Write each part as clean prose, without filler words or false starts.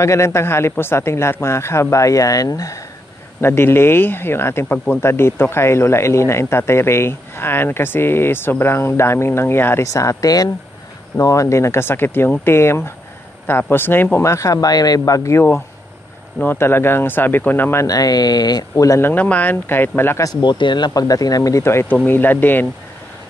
Magandang tanghali po sa ating lahat mga kabayan. Na-delay yung ating pagpunta dito kay Lola Elena and Tatay Ray. Kasi sobrang daming nangyari sa atin. No, hindi nagkasakit yung team. Tapos ngayon po mga kabayan may bagyo. No, talagang sabi ko naman ay ulan lang naman. Kahit malakas, buti na lang pagdating namin dito ay tumila din.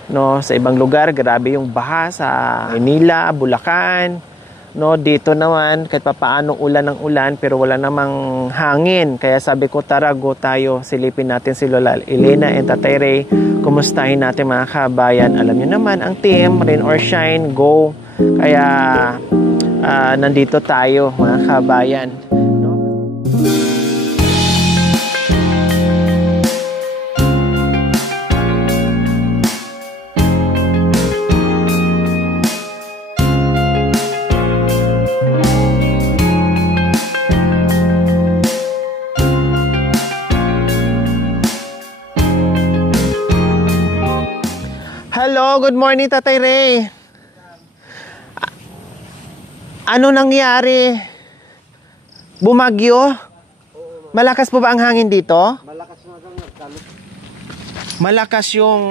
No, sa ibang lugar, grabe yung baha sa Manila, Bulacan. No, dito naman kahit papaano ulan ng ulan pero wala namang hangin. Kaya sabi ko tara go tayo, silipin natin si Lola Elena and Tatay Ray. Kumustahin natin mga kabayan. Alam niyo naman ang team, rain or shine, go. Kaya nandito tayo mga kabayan. No? Hello, good morning Tatay Ray. Ano nangyari? Bumagyo? Malakas po ba ang hangin dito? Malakas na lang. Malakas yung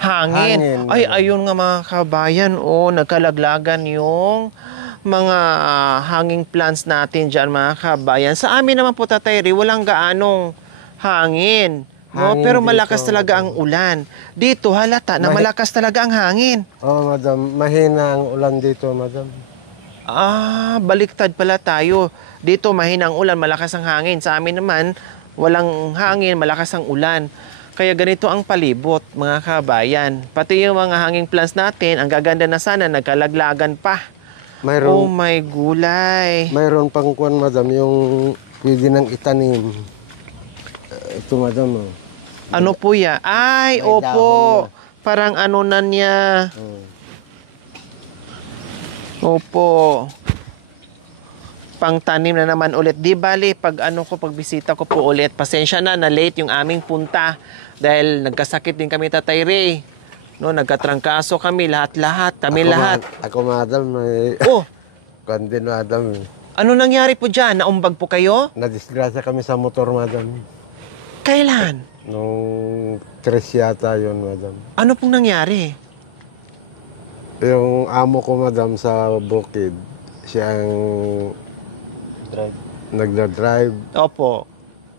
hangin. Ay, ayun nga mga kabayan, nagkalaglagan yung mga hanging plants natin dyan mga kabayan. Sa amin naman po Tatay Ray, walang gaanong hangin. No, pero malakas dito, talaga ang ulan. Dito halata na malakas talaga ang hangin. Oo, madam. Mahina ang ulan dito, madam. Baliktad pala tayo. Dito mahina ang ulan, malakas ang hangin. Sa amin naman, walang hangin, malakas ang ulan. Kaya ganito ang palibot, mga kabayan. Pati yung mga hanging plants natin, ang gaganda na sana, nagkalaglagan pa. Mayroon, oh my gulay. Mayroon pang kuwan, madam, yung pwede nang itanim. Ito, madam. Ano po ya? Ay, may opo. Parang ano na niya. Opo. Pangtanim na naman ulit. Di bali, pag bisita ko po ulit, pasensya na late yung aming punta. Dahil nagkasakit din kami Tatay Ray. No, nagkatrangkaso kami, lahat-lahat. Kami lahat. Ako, madam, may... Kandin, madam. Ano nangyari po dyan? Naumbag po kayo? Nadisgrasya kami sa motor, madam. Kailan? Nung 3 yata yun, madam. Ano pong nangyari? Yung amo ko, madam, sa bukid, siyang nagdadrive. Opo.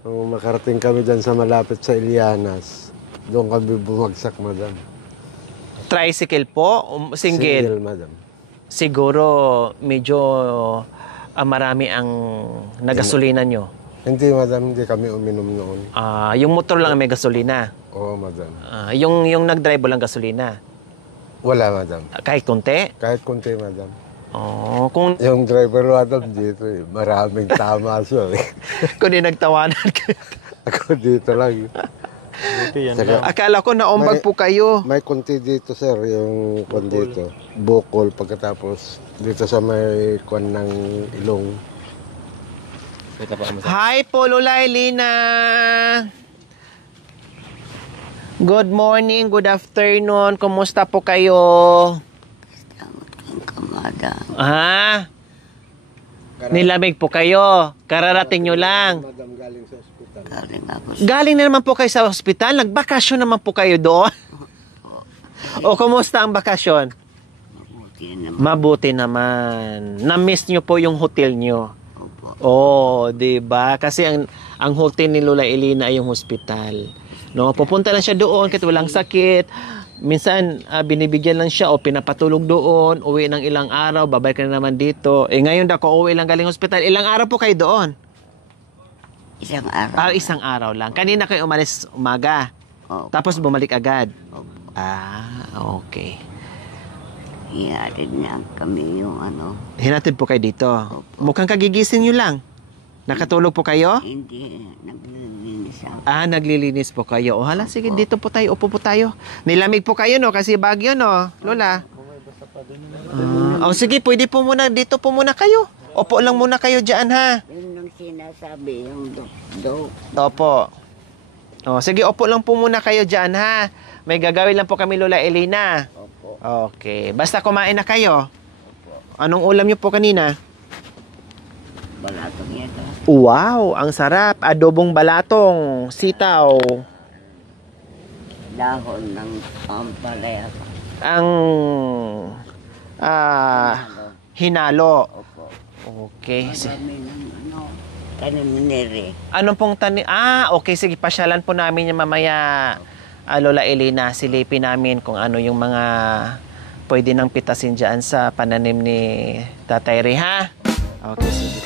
Nung makarating kami dyan sa malapit sa Ilianas, doon kami bumagsak, madam. Tricycle po? Single? Single, madam. Siguro medyo marami ang nagasolina nyo. Hindi, madam. Hindi kami uminom noon. Yung motor lang may gasolina? Oo, madam. Yung nag-drive walang gasolina? Wala, madam. Kahit kunti? Kahit kunti, madam. Kung... Yung driver, madam, dito maraming tama siya. Kung di nagtawanan ka. Ako dito lang. Akala ko naumbag po kayo. May kunti dito, sir. Yung kwan dito. Bukol. Pagkatapos dito sa may kwan ng ilong. Hi po, Lola Elena. Good morning, good afternoon. Kumusta po kayo? Nilamig po kayo. Kararating nyo lang. Madam, galing sa ospital. Galing na naman po kayo sa ospital. Nagbakasyon naman po kayo doon. O kumusta ang bakasyon? Mabuti naman. Na-miss nyo po yung hotel nyo. Diba? Kasi ang hotel ni Lola Elena ay yung hospital. No, pupunta lang siya doon kahit walang sakit. Minsan binibigyan lang siya o pinapatulog doon, uwi ng ilang araw, babalik na naman dito. Ngayon ako uwi lang galing hospital. Ilang araw po kayo doon? Isang araw. Isang araw lang. Kanina kayo umalis umaga. Tapos bumalik agad. Okay. Hinatid na kami yung Hinatid po kayo dito? Mukhang kagigising nyo lang. Nakatulog po kayo? Hindi, naglilinis ako. Naglilinis po kayo. Hala, sige, dito po tayo, upo po tayo. Nilamig po kayo, no? Kasi bagyo, no? Lola? Sige, pwede po muna, dito po muna kayo. Upo lang muna kayo dyan, ha? Yun ang sinasabi, yung do. Opo. Sige, upo lang po muna kayo dyan, ha? May gagawin lang po kami, Lola Elena. Opo. Okay. Basta kumain na kayo. Anong ulam niyo po kanina? balatong ito. Wow, ang sarap. Adobong balatong, sitaw. Dahon ng ampalaya. Ang hinalo. Opo. Okay. Marami ng tanim nere. Anong pong tanim? Okay. Sige, pasyalan po namin yung mamaya, Lola Elena. Silipin namin kung ano yung mga pwede nang pitasin dyan sa pananim ni Tatay Ray, ha? Okay, sige.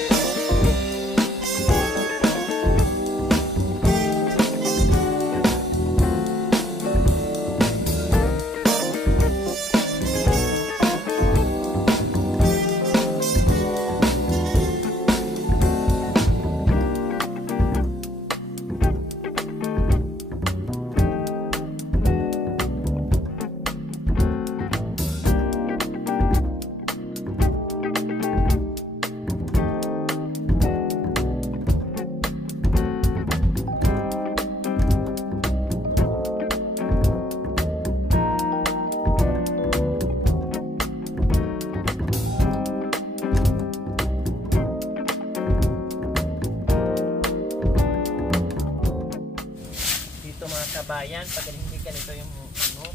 Kabayan, pag hindi ganito yung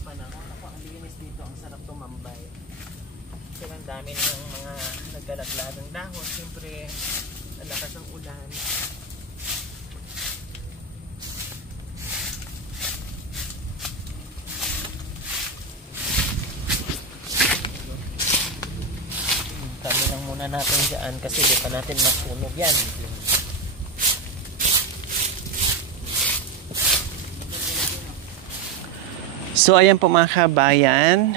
panahon, ang linis dito, ang sarap tumambay. Kasi ang dami ng mga naglalaglag ng dahon, siyempre ang lakas ng ulan. Kami lang muna natin dyan kasi di pa natin masunog yan. So ayan po mga kabayan,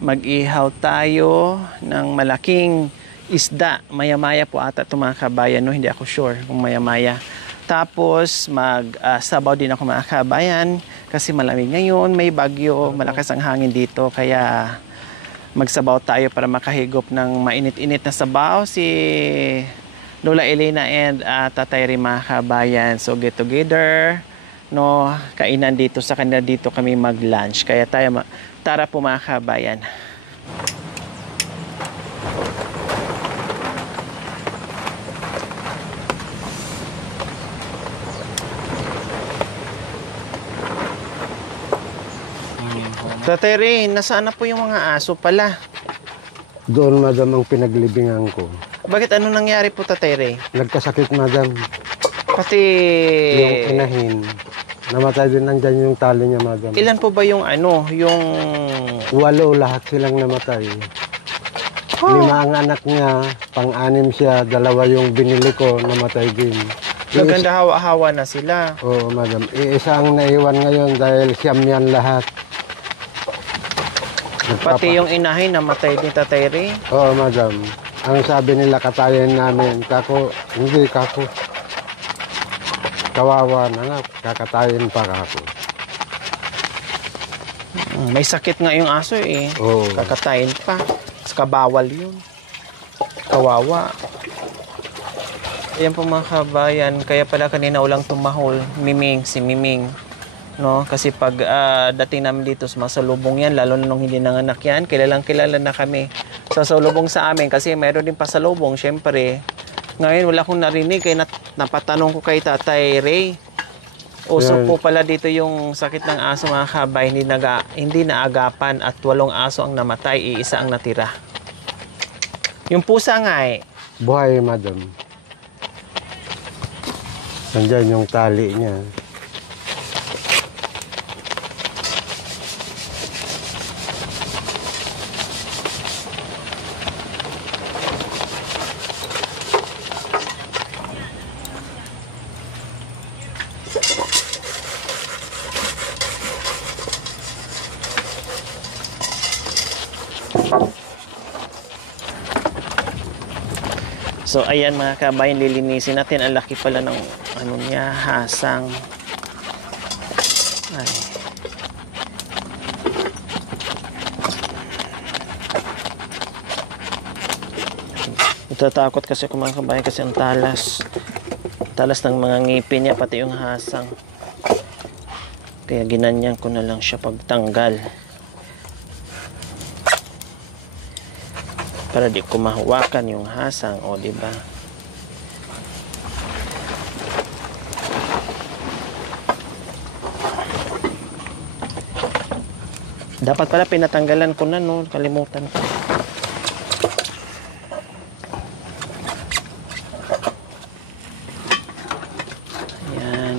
mag-ihaw tayo ng malaking isda. Maya-maya po ata ito mga kabayan, no? Hindi ako sure kung maya-maya. Tapos mag-sabaw din ako mga kabayan kasi malamig ngayon, may bagyo, malakas ang hangin dito. Kaya magsabaw tayo para makahigop ng mainit-init na sabaw si Lola Elena and Tatay Ray mga kabayan. So get together. No, kainan dito sa kanila, dito kami mag-lunch. Kaya tara po mga kabayan. Tatay Ray, nasaan na po yung mga aso pala? Doon, madam, ang pinaglibingan ko. Bakit ano nangyari po, Tatay Ray? Nagkasakit, madam. Pati Yung inahin. Namatay din nandyan yung tali niya, madam. ilan po ba yung yung 8 lahat silang namatay. 5 ang anak niya, pang-anim siya, 2 yung binili ko, namatay din. naganda hawa-hawa na sila? Oo, madam. Iisa ang naiwan ngayon dahil siyam yan lahat. Pati yung inahin namatay din, Tatay Ray? Oo, madam. Ang sabi nila, katayin namin. Kako, hindi kako. Kawawa na nga, kakatayin pa kako. May sakit nga yung aso eh. Oo. Kakatayin pa. Saka bawal yun. Kawawa. Ayan po mga kabayan. Kaya pala kanina walang tumahol. Si Miming. No? Kasi pag dating namin dito sa masalubong yan, lalo na nung hindi nanganak yan, kilalang kilala na kami. Sa salubong sa amin kasi mayroon din pasalubong. Siyempre, ngayon wala akong narinig. Kaya napatanong ko kay Tatay Ray. Uso po pala dito yung sakit ng aso mga kabay, hindi naagapan at 8 aso ang namatay, iisa ang natira. Yung pusa nga eh. Buhay, madam. Nandyan yung tali niya. So ayan mga kabayan, lilinisin natin. Ang laki pala ng ano niya, hasang. Ay. Natatakot kasi ako mga kabayan kasi ang talas ng mga ngipin niya, pati yung hasang. Kaya ginanyan ko na lang siya pagtanggal para di ko mahawakan yung hasang, o di ba? Dapat pala pinatanggalan ko na, no? Kalimutan ko. Ayan.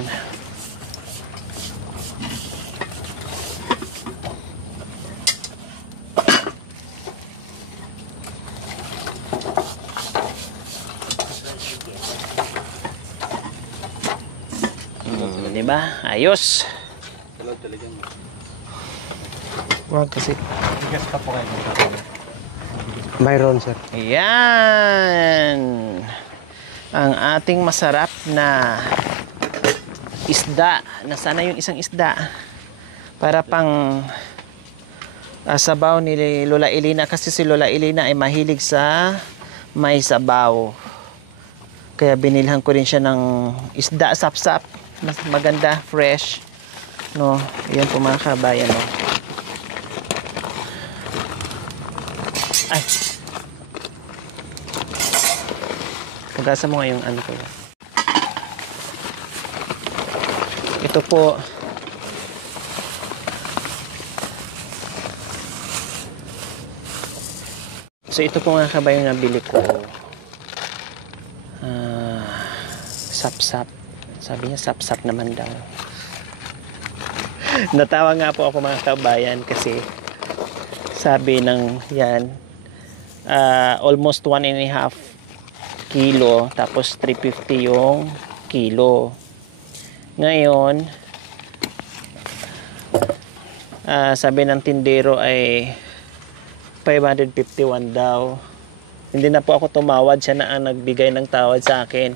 Diba? Ayos. Wag kasi. Mayroon, sir. Ayan. Ang ating masarap na isda. Nasana yung isang isda? Para pang sabaw ni Lola Elena. Kasi si Lola Elena ay mahilig sa may sabaw. Kaya binilhan ko rin siya ng isda sap-sap. Mas maganda, fresh. No, ayan po mga kabayan, no. Ay. Pagasa mo nga yung ano ko. Ito po. So ito po mga kabayan na nabili ko. Sap-sap. Sabi niya sap-sap naman daw. Natawa nga po ako mga kabayan kasi sabi ng yan almost 1.5 kilo tapos 350 yung kilo. Ngayon sabi ng tindero ay 551 daw. Hindi na po ako tumawad, siya na ang nagbigay ng tawad sa akin.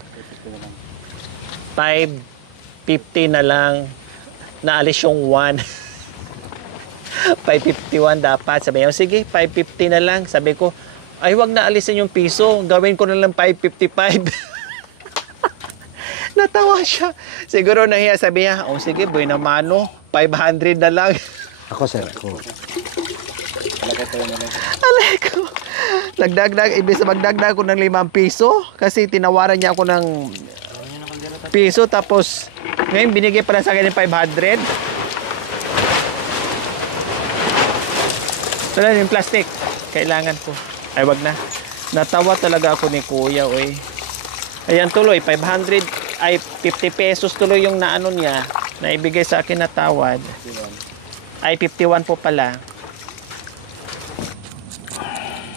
550 na lang, naalis yung 1. 551 dapat. Sabi niya, sige, 550 na lang. Sabi ko, ay wag na alisin yung piso, gawin ko na lang 555. Natawa siya. Siguro nahiya, sabi niya, oh sige, buhay na mano, 500 na lang. Ako, sir. Ako. Alay ko. Nagdagdag, ibig sa magdagdag ko ng 5 piso kasi tinawaran niya ako ng piso tapos ngayon binigay pala sa akin ng 500. Wala yung plastic. Kailangan ko. Ay wag na. Natawa talaga ako ni Kuya, oy. Ayan tuloy, 500 ay 50 pesos tuloy yung naano niya na ibigay sa akin na tawad. Ay 51 po pala.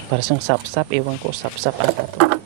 Para siyang sap-sap. Ewan ko, sap-sap ata to.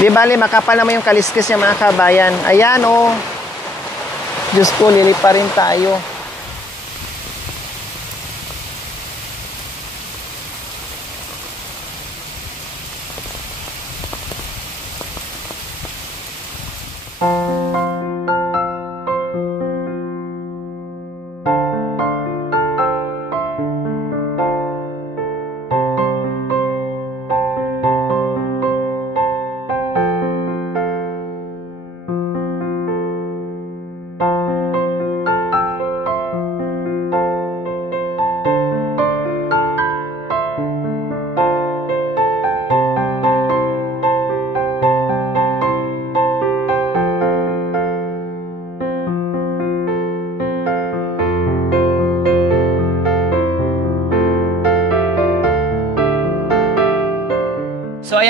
Di bali, makapal naman yung kaliskis niya mga kabayan. Ayan oh. Diyos ko, lilipa rin tayo.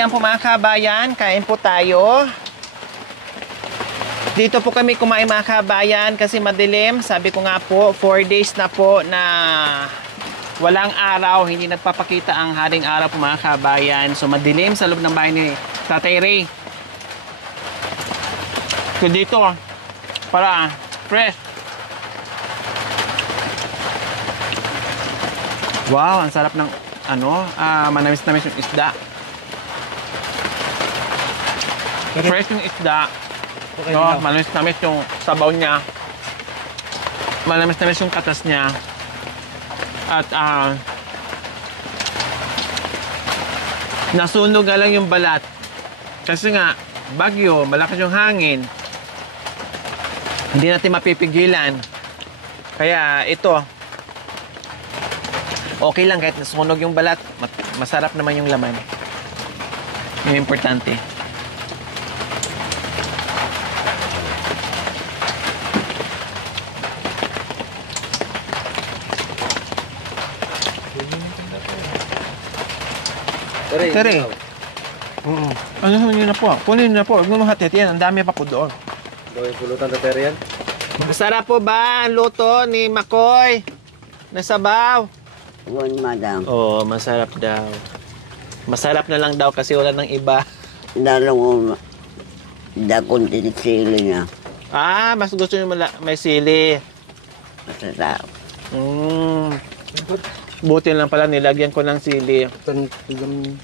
ayan po mga kabayan, kain po tayo. Dito po kami kumain mga kabayan kasi madilim. Sabi ko nga po, 4 days na po na walang araw, hindi nagpapakita ang haring araw po mga kabayan. So madilim sa loob ng bahay ni Tatay Ray. So dito, para fresh. Wow, ang sarap ng manamis-namis yung isda. Fresh yung isda. No, manamis-namis yung sabaw niya. Manamis-namis yung katas niya. At nasunog nga lang yung balat. Kasi nga, bagyo, malakas yung hangin. Hindi natin mapipigilan. Kaya ito, okay lang kahit nasunog yung balat. Masarap naman yung laman. Yung importante. Tere. Ano nyo na po? Kunin nyo na po. Huwag mo mahatit yan. Ang dami pa po doon. Gawin pulutan na tere yan. Masarap po ba ang luto ni Makoy? Nasabaw? Yun, madam. Oo, masarap daw. Masarap na lang daw kasi wala ng iba. Dalawang dakon din sili niya. Ah, mas gusto nyo may sili. Masarap. Buti lang pala nilagyan ko ng sili.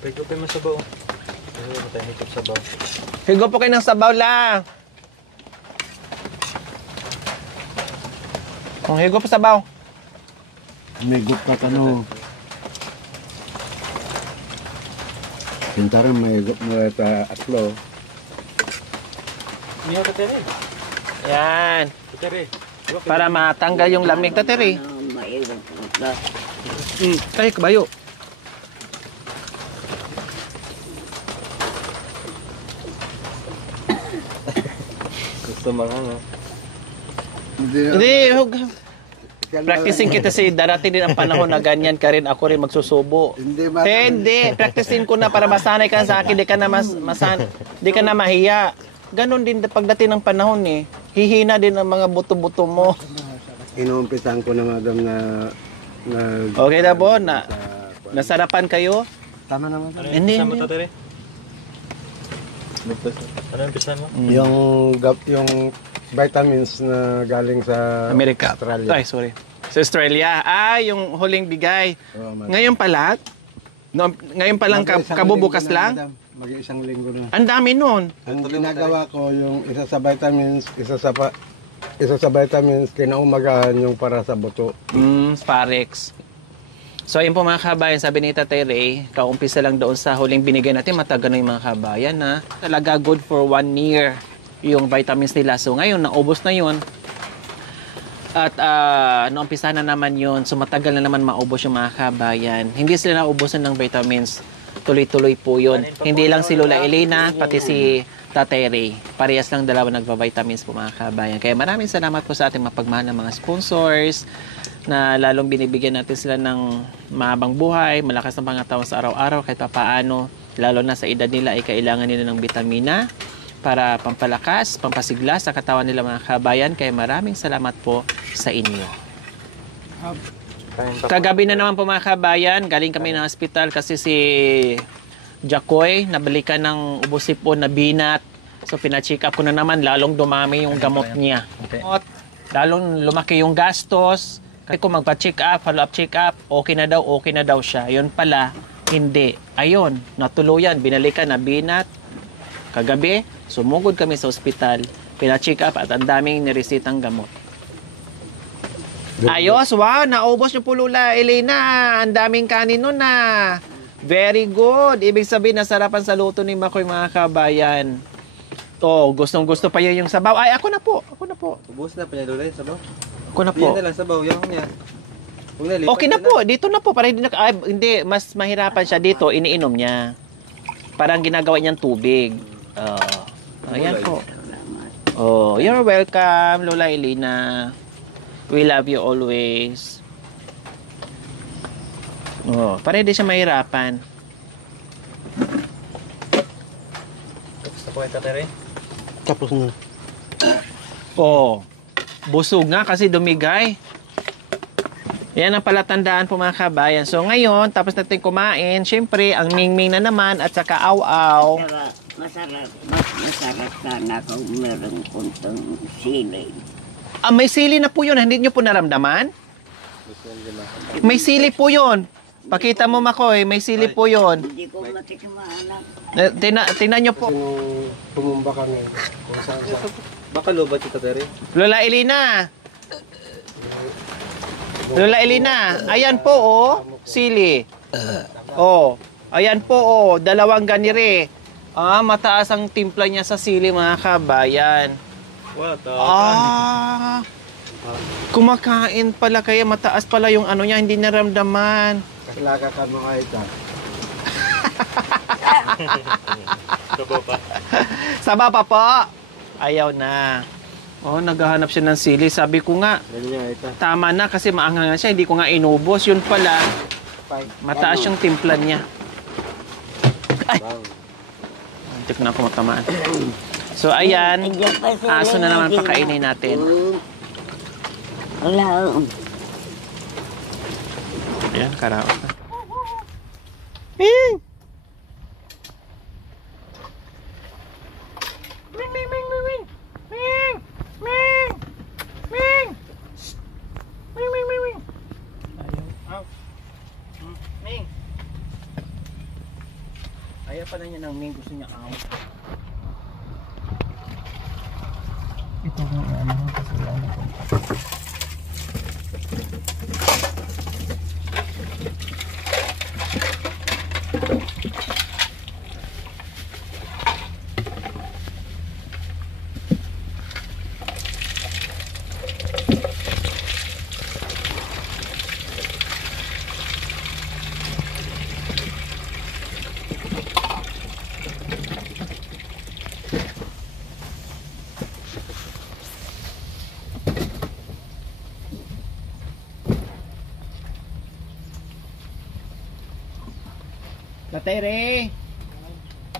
Pego pa yung sabaw. Higop sabaw. Higop po kayo ng sabaw lang. Kung higop sa sabaw. May gup ka tano. Pintaran may gup mo ita atlo. Niyo ka tere. Yan. Tere. Para matanggal yung lamig. Tateri. Mairap na. Ay, kabayo. Gusto manghang. Hindi, practicing kita si darating din ang panahon na ganyan ka rin, ako rin magsusubo. Hindi, practicing ko na para masanay ka sa akin, di ka na di ka na mahiya. Ganon din pagdating ng panahon eh. Hihina din ang mga buto-buto mo. Inuumpisan ko na madam na Okay na po, nasarapan kayo? tama naman. Hindi. Tere. Ano yung pisan mo? Yung vitamins na galing sa Amerika. Australia. Ay, sorry. Sa Australia. Ah, yung huling bigay. Ngayon pala, ngayon pa lang, kabubukas lang? Mag-iisang linggo na. Ang dami nun. Ang ginagawa ko, yung isa sa vitamins, kinaumagahan yung para sa buto. Sparex. So, ayun po mga kabayan, sabi ni Tatay Ray, kaumpisa lang doon sa huling binigay natin, matagal na yung mga kabayan na talaga good for 1 year yung vitamins nila. So, ngayon, naubos na yun. At naumpisa na naman yun. So, matagal na naman maubos yung mga kabayan. Hindi sila naubusan ng vitamins. Tuloy-tuloy po yun. Hindi lang si Lola Elena, pati si Tatay Ray. Parehas lang dalawa nagpa-vitamins po mga kabayan. Kaya maraming salamat po sa ating mapagmahal ng mga sponsors na lalong binibigyan natin sila ng mahabang buhay, malakas ng pangatawan sa araw-araw kahit paano, lalo na sa edad nila ay kailangan nila ng bitamina para pampalakas, pampasigla sa katawan nila mga kabayan. Kaya maraming salamat po sa inyo. Kagabi na naman po mga kabayan, galing kami ng hospital kasi si Jacoy nabalikan ng ubosipon na binat. So pina-check up ko na naman, lalong dumami yung gamot niya. At lalong lumaki yung gastos. Kasi kung magpa-check up, follow-up check up, okay na daw siya. Yun pala, hindi. Ayun, natuluyan, binalikan na binat. Kagabi, sumugod kami sa ospital, pina-check up at ang daming niresitang gamot. Ayos, wow, naubos yung pulula, Elena. Ang daming kanin nun na. Very good. Ibig sabihin, nasarapan sa luto ni Makoy mga kabayan. To, gustong-gusto pa yun yung sabaw. Ay, ako na po. Ubus na, pinadulay sabaw. Ako na po. Yan na lang sabaw, yung niya. Okay na po, dito na po. Para hindi, mas mahirapan siya dito, iniinom niya. Parang ginagawa niyang tubig. Ayan po. Oh, you're welcome, Lola Elena. We love you always. Oh, para hindi siya mahirapan. Ako ay Tatay Ray. Tapos na. Oh, busog nga kasi dumigay. Yan ang palatandaan po mga kabayan. So ngayon, tapos natin kumain, syempre, ang mingming na naman at saka aw-aw. Masarap. Mas masarap sana kung meron kuntong sili. Ah, may sili na po yun. Hindi nyo po naramdaman? May sili po yun. Pakita mo, Makoy. May sili po yun. Hindi ko matikimaanak. Tingnan nyo po. Nung tumumba kami, kung saan saan. Baka lobat si Tatay Ray. Lola Elina. Lola Elina. Ayan po, oh. Sili. Oh. Ayan po, oh. Dalawang ganire. Ah, mataas ang timpla niya sa sili, mga kabayan. What? Ah. Kumakain pala kaya mataas pala yung ano niya, hindi naramdaman. Kailaga ka mga ita. Sabo pa. Saba pa po. Ayaw na. Oh, naghahanap siya ng sili. Sabi ko nga, Ganyan ita. tama na kasi maanghang siya. Hindi ko nga inubos. Yun pala, mataas yung timpla niya. Ay! Antik na ako matamaan. So, ayan. Aso na naman pakainin natin. Wala. Ayan, karaos na. Ming! Ming, ming, ming, ming, ming! Ming! Ming! Ming! Ming, ming, ming, ming! Ayaw. Ming! Ayaw pala niya ng Ming. Gusto niya aw. Ito yung ano kasi wala na po. Tatay Ray,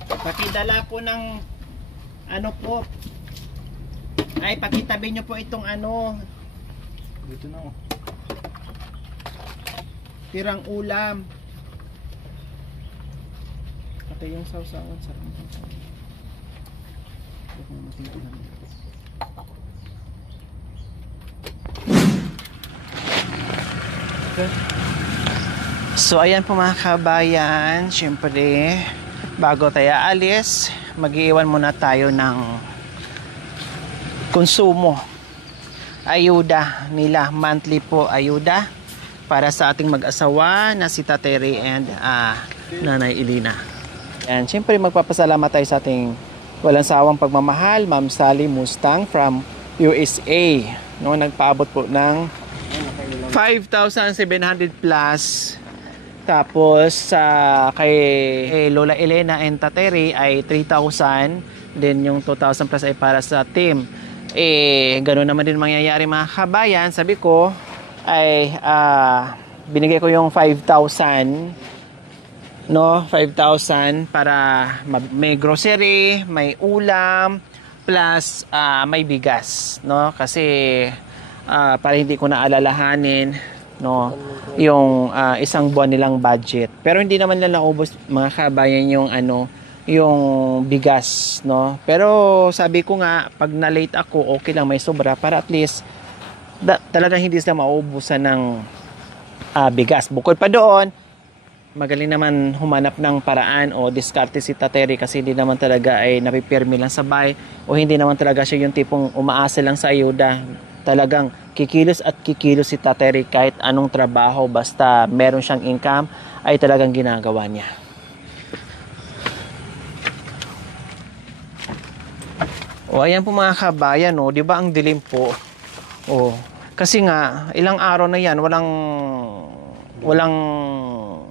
pakidala po ng ano po. Ay, pakitabi nyo po itong ano. Dito na ako. Tirang ulam. Pati yung sausawan sa okay. So ayan po mga kabayan, syempre bago tayo alis, mag-iwan muna tayo ng konsumo. Ayuda nila, monthly po ayuda para sa ating mag-asawa na si Tatay Ray and Nanay Elina. And syempre magpapasalamat tayo sa ating walang sawang pagmamahal, Ma'am Sally Mustang from USA. No, nagpaabot po ng 5,700 plus. Tapos kay Lola Elena and Tatay Ray ay 3,000. Then yung 2,000 plus ay para sa team. Gano'n naman din mangyayari mga kabayan. Sabi ko ay binigay ko yung 5,000. No, 5,000 para may grocery, may ulam, plus may bigas. No, kasi para hindi ko na alalahanin no yung isang buwan nilang budget, pero hindi naman nila naubos mga kabayan yung yung bigas, no, pero sabi ko nga pag na late ako okay lang may sobra para at least talagang hindi sila mauubusan ng bigas. Bukod pa doon, magaling naman humanap ng paraan o diskarte si Tatay Ray kasi hindi naman talaga ay napipirmi lang sa bahay o hindi naman talaga siya yung tipong umaasa lang sa ayuda. Talagang kikilos at kikilos si Tatay Ray kahit anong trabaho, basta meron siyang income ay talagang ginagawa niya. O ayan po mga kabayan, no, 'di ba ang dilim po? O kasi nga ilang araw na 'yan walang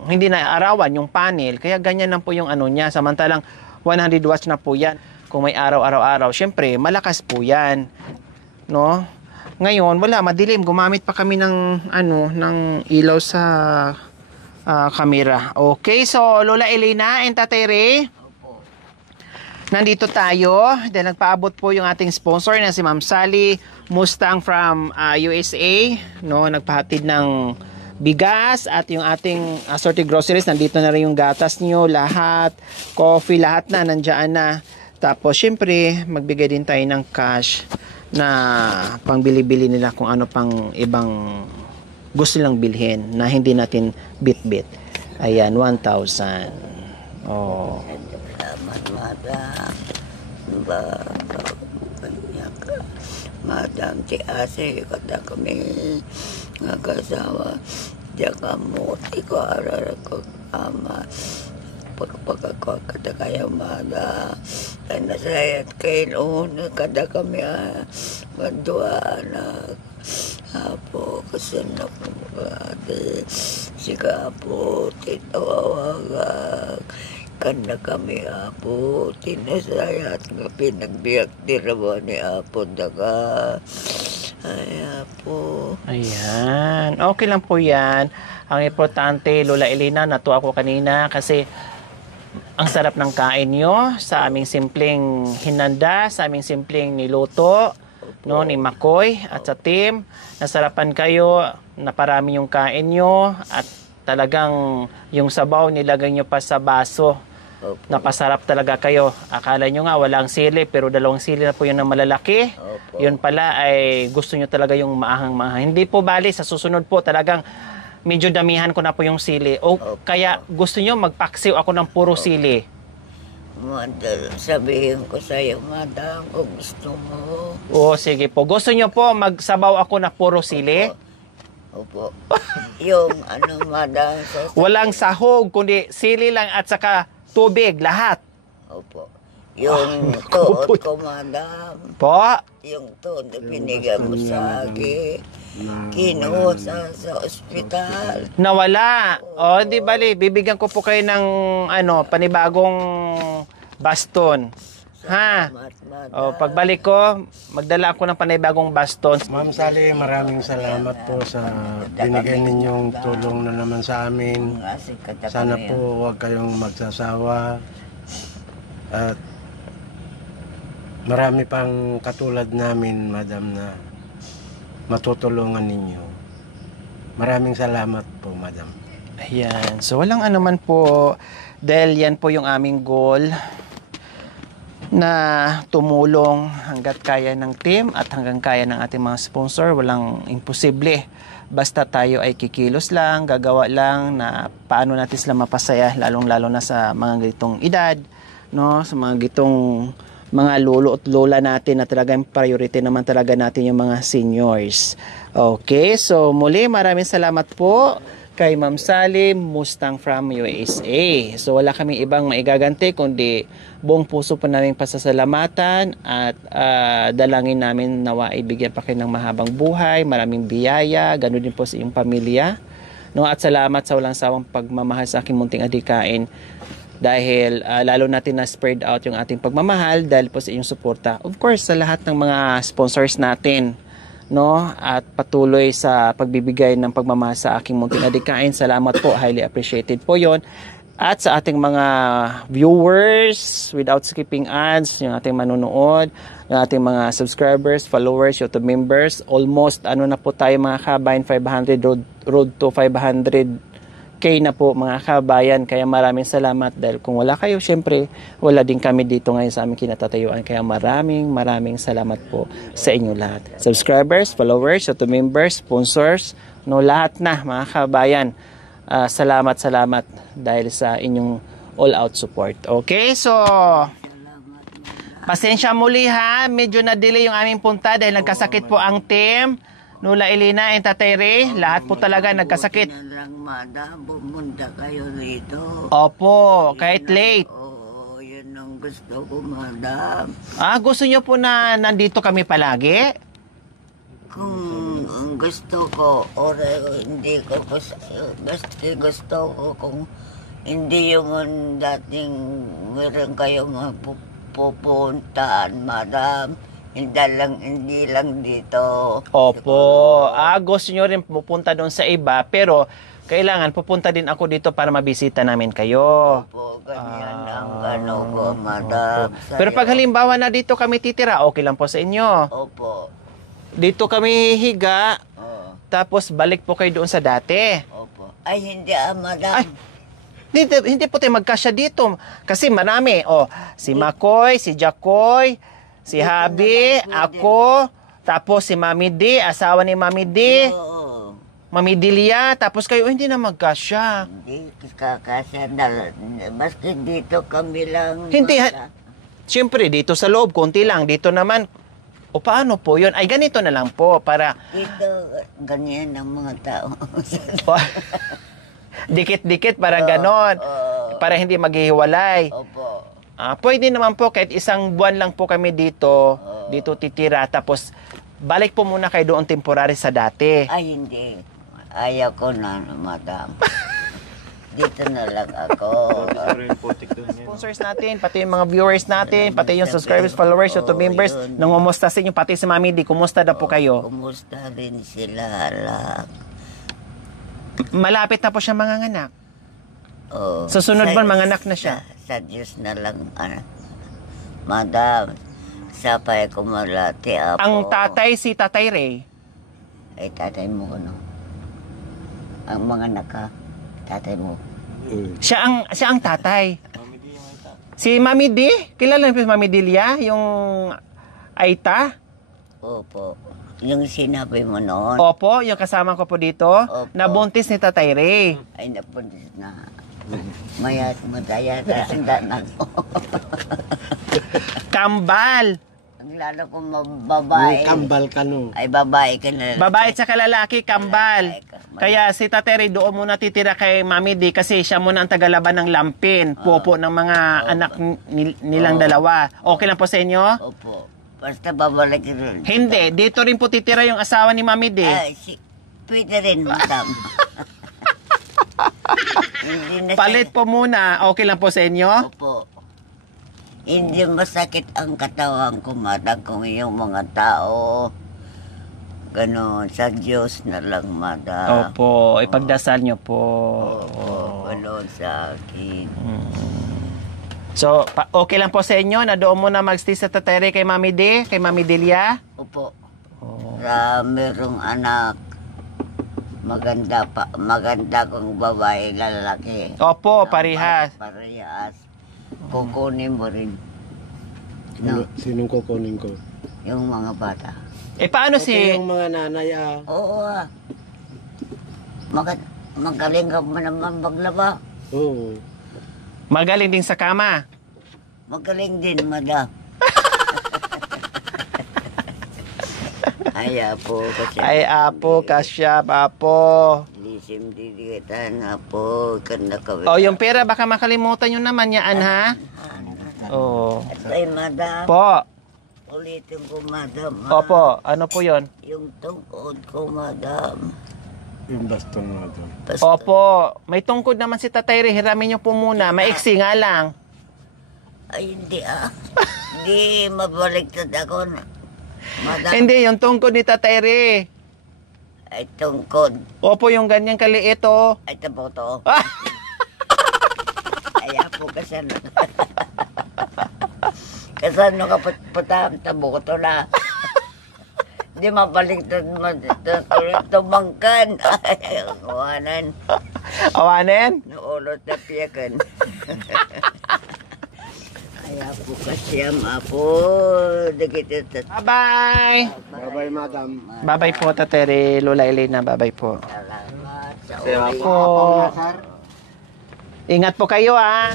hindi na arawan yung panel, kaya ganyan lang po yung ano niya. Samantalang 100 watts na po 'yan. Kung may araw-araw, syempre malakas po 'yan, no? Ngayon, wala, madilim. Gumamit pa kami ng ng ilaw sa camera. Okay, so Lola Elena and Tatay Ray, Nandito tayo dahil nagpaabot po yung ating sponsor na si Ma'am Sally Mustang from USA, no, nagpahatid ng bigas at yung ating assorted groceries. Nandito na rin yung gatas nyo, lahat, coffee, lahat na nandiyan na. Tapos syempre magbigay din tayo ng cash na pangbili-bili nila kung ano pang ibang gusto nilang bilhin na hindi natin bit-bit. Ayan, 1,000. Oh. Salamat, madam. Kanya ka. Madam, si Ase, kata kami nagasawa. Diya ka mo, ikaw arar ko ama. Pagpagkakwa kata kaya madam. Kaya nasayat kayo noon, kata kami madua anak. Apo, kasi nakumagati. Sika po, titawawagag. Kanda kami apo, tinasayat nga pinagbiyak tirawa ni apo daga. Ay apo. Ayan. Okay lang po yan. Ang importante, Lola Elena, natuwa ko kanina kasi ang sarap ng kain nyo sa aming simpleng hinanda, sa aming simpleng niluto, no, ni Makoy at sa team. Nasarapan kayo, naparami yung kain nyo at talagang yung sabaw nilagay nyo pa sa baso. Opo. Napasarap talaga kayo. Akala nyo nga walang sili pero 2 sili na po yun na malalaki. Opo. Yun pala ay gusto nyo talaga yung maahang-maahang. Hindi po bali, sa susunod po talagang medyo damihan ko na po yung sili. O Opo. kaya gusto nyo magpaksiw ako ng puro sili. Madam, sabihin ko sa'yo, madam, kung gusto mo. O sige po. Gusto nyo po magsabaw ako na puro sili? Opo. Yung madam, Walang sahog, kundi sili lang at saka tubig, lahat. Opo. Yung tuod ko, madam. Po? Yung tuod na binigyan mo sa akin. Kinuha sa ospital. Nawala. O, di bali, bibigyan ko po kayo ng panibagong baston. Ha? Salamat, madam. O, pagbalik ko, magdala ako ng panibagong baston. Ma'am Sally, maraming salamat po sa binigay ninyong tulong na naman sa amin. Kasi kata Sana kami, po huwag kayong magsasawa. At marami pang katulad namin, madam, na matutulungan ninyo. Maraming salamat po, madam. Ayan. So, walang anuman po. Dahil yan po yung aming goal na tumulong hanggat kaya ng team at hanggang kaya ng ating mga sponsor. Walang imposible. Basta tayo ay kikilos lang, gagawa lang na paano natin sila mapasaya, lalong-lalo na sa mga gitong edad, no? Sa mga gitong mga lolo at lola natin na talagang priority naman talaga natin yung mga seniors. Okay, so muli maraming salamat po kay Ma'am Sally Mustang from USA. So wala kaming ibang maigaganti kundi buong puso po namin pasasalamatan at dalangin namin nawa ibigyan pa kayo ng mahabang buhay, maraming biyaya, ganoon din po sa iyong pamilya. No, at salamat sa walang sawang pagmamahal sa aking munting adikain. Dahil lalo natin na spread out yung ating pagmamahal dahil po sa inyong suporta. Of course, sa lahat ng mga sponsors natin, no, at patuloy sa pagbibigay ng pagmamahal sa aking munting adikain. Salamat po, highly appreciated po yon. At sa ating mga viewers, without skipping ads, yung ating manonood, yung ating mga subscribers, followers, YouTube members, almost na po tayo mga kabayan, 500 road to 500K na po mga kabayan. Kaya maraming salamat dahil kung wala kayo, syempre wala din kami dito ngayon sa aming kinatatayuan. Kaya maraming salamat po sa inyo lahat. Subscribers, followers, YouTube members, sponsors, no, lahat na mga kabayan. Salamat dahil sa inyong all-out support. Okay, so pasensya muli ha, medyo na-delay yung aming punta dahil nagkasakit po ang team. Lola Elena and Tatay Ray, lahat po talaga nagkasakit. Buti na lang, madam, pumunta kayo rito. Opo, kahit late. Oo, yun ang gusto ko, madam. Gusto nyo po na nandito kami palagi? Kung ang gusto ko, hindi ko basta gusto ko kung hindi yung dating meron kayo mapupuntaan, madam. Hindi lang dito. Opo. Gusto nyo rin pupunta doon sa iba, pero kailangan pupunta din ako dito para mabisita namin kayo. Opo, ganyan ang ano ko, madam. Pero pag halimbawa na dito kami titira, okay lang po sa inyo. Opo. Dito kami higa, Oo. tapos balik po kayo doon sa dati. Opo. Ay, hindi madam. Ay, hindi po tayo magkasya dito. Kasi marami. Oh, si Makoy, si Jacoy, si Dito Habi, na lang pwede. ako, tapos si Mami D, asawa ni Mami D, Oo. Mami Delia, tapos kayo, hindi na magkasya. Hindi kakasya na. Maski dito kami lang. Hindi, madam. Siyempre, dito sa loob, konti lang. Dito naman, o paano po yun? Ay, ganito na lang po, para Dito, ganyan ang mga tao. dikit-dikit, para ganon. Oo. Para hindi maghihiwalay. Opo. Pwede naman po, kahit isang buwan lang po kami dito, dito titira, tapos balik po muna kayo doon temporary sa dati. Ay, hindi. Ayaw ko na, madam. Dito na lang ako. Pero yung putik doon yan. Sponsors natin, pati yung mga viewers natin, pati yung subscribers, followers, YouTube members, yun. nangumusta sa inyo, pati si Mami D, kumusta na po kayo? Kumusta rin sila lang. Malapit na po siya manganganak. Oh, Susunod ba, manganak na siya? Sa Diyos na lang, madam. Sapay ko malati ako. Ang tatay, si Tatay Ray. Ay, tatay mo, no? Ang mga naka, tatay mo. Siya ang tatay. Si Mami D, kilala niyo si Mami Delia, yung Aita? Opo. Yung sinabi mo noon, Opo, yung kasama ko po dito, Opo. nabuntis ni Tatay Ray. ay napuntis na. Mayat madaya na ang ako. Kambal. Ang lalo kong babae. Kambal ka no. Ay, babae ka na. Babae at saka lalaki, kambal. Kaya si Tatay Ray doon muna titira kay Mami D kasi siya muna ang tagalaban ng lampin, popo ng mga anak nilang dalawa. Okay lang po sa inyo? Opo. Basta babalik rin. Hindi, dito rin po titira yung asawa ni Mami D. Ay, pwede rin, madam. Hindi na Palit po muna, okay lang po sa inyo? Opo. Hindi masakit ang katawan ko, madam, kung yung mga tao. Ganon, sa Diyos na lang, madam. Opo, ipagdasal nyo po. Opo, ganon sa akin. So, okay lang po sa inyo na doon muna mag-stay sa Tatay Ray kay Mami D, kay Mami Delia? Opo. Sa merong anak, maganda kong babae, lalaki. Opo, parihas. Parehas. Kukunin mo rin. No, Sinong kukunin ko? yung mga bata. Paano Ito si... yung mga nanay Oo magaling ka mo naman maglaba. Oo. Magaling din sa kama? Magaling din, madam. Ay, apo. Kasi Ay, apo, kasyap, apo. Lisim didikitan, apo. Kanda ka. Yung pera, baka makalimutan nyo naman yan, ha? Oo. Ay, madam. Po. Ulitin ko, madam. Opo, ano po yon? Yung tungkod ko, madam. Yung baston nga doon. Basta, Opo, may tungkod naman si Tatay Ray, hiramin nyo po muna. Maiksi nga lang. Ay, hindi Hindi mabaliktad ako. Madam. Hindi, yung tungkod ni Tatay Ray. Ay, tungkod. Opo, yung ganyang kaliit, oh. Ay, taboto. Ah! Ay, apo, kasano. Kasano ka patam, taboto na. Hindi mabaliktad mo. Tumangkan. Ay, kawanan. Awanin? Naulot na piyakan. Ay, apo, kasyam, apo. Dagit. Bye-bye! Bye-bye, madam. Bye-bye po, Tatay Ray, Lola Elena, bye-bye po. Salamat sa Salamat uli. Po. Ingat po kayo, ha?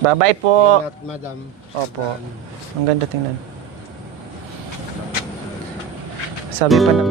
Bye-bye po. Ingat, madam. Opo. Ang ganda tingnan. Sabi pa na...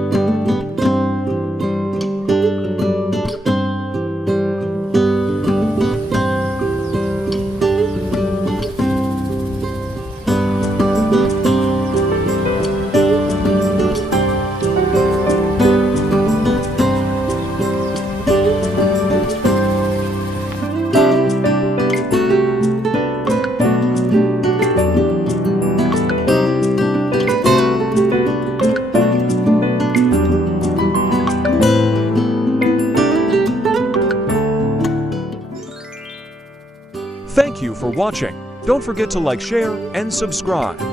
watching. Don't forget to like, share, and subscribe.